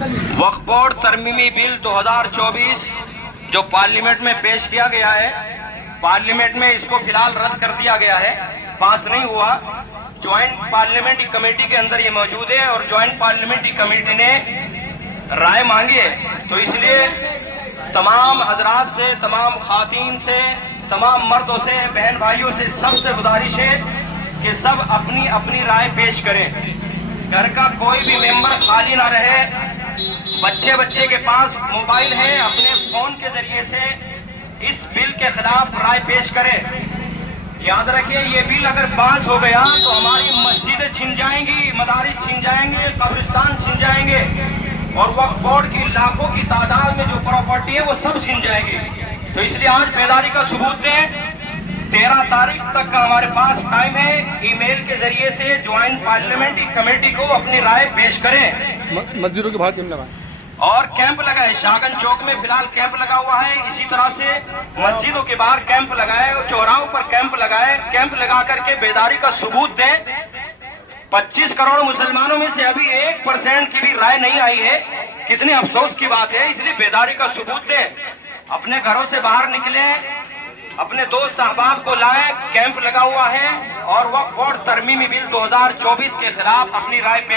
وقف بورڈ ترمیمی بل 2024 جو پارلیمنٹ میں پیش کیا گیا ہے، پارلیمنٹ میں اس کو فی الحال رد کر دیا گیا ہے، پاس نہیں ہوا۔ جوائنٹ پارلیمنٹری کمیٹی کے اندر یہ موجود ہے اور جوائنٹ پارلیمنٹری کمیٹی نے رائے مانگی ہے، تو اس لیے تمام حضرات سے، تمام خواتین سے، تمام مردوں سے، بہن بھائیوں سے سب سے گزارش ہے کہ سب اپنی اپنی رائے پیش کریں۔ گھر کا کوئی بھی ممبر خالی نہ رہے، بچے کے پاس موبائل ہے، اپنے فون کے ذریعے سے اس بل کے خلاف رائے پیش کریں۔ یاد رکھیے یہ بل اگر پاس ہو گیا تو ہماری مسجدیں چھن جائیں گی، مدارس چھن جائیں گے، قبرستان چھن جائیں گے، اور وقف بورڈ کی لاکھوں کی تعداد میں جو پراپرٹی ہے وہ سب چھن جائے گی۔ تو اس لیے آج بیداری کا ثبوت دیں۔ 13 تاریخ تک کا ہمارے پاس ٹائم ہے، ای میل کے ذریعے سے جوائنٹ پارلیمنٹری کمیٹی کو اپنی رائے پیش کریں۔ مسجدوں کے باہر کیوں لگا اور کیمپ لگائے، شاہگنج چوک میں فی الحال کیمپ لگا ہوا ہے، اسی طرح سے مسجدوں کے باہر کیمپ لگائے، چوراہوں پر کیمپ لگائے، کیمپ لگا کر کے بیداری کا ثبوت دیں۔ 25 کروڑ مسلمانوں میں سے ابھی 1% کی بھی رائے نہیں آئی ہے، کتنے افسوس کی بات ہے۔ اس لیے بیداری کا ثبوت دیں، اپنے گھروں سے باہر نکلیں، اپنے دوست احباب کو لائیں، کیمپ لگا ہوا ہے، اور وقف بورڈ ترمیمی بل 2024 کے خلاف اپنی رائے پیش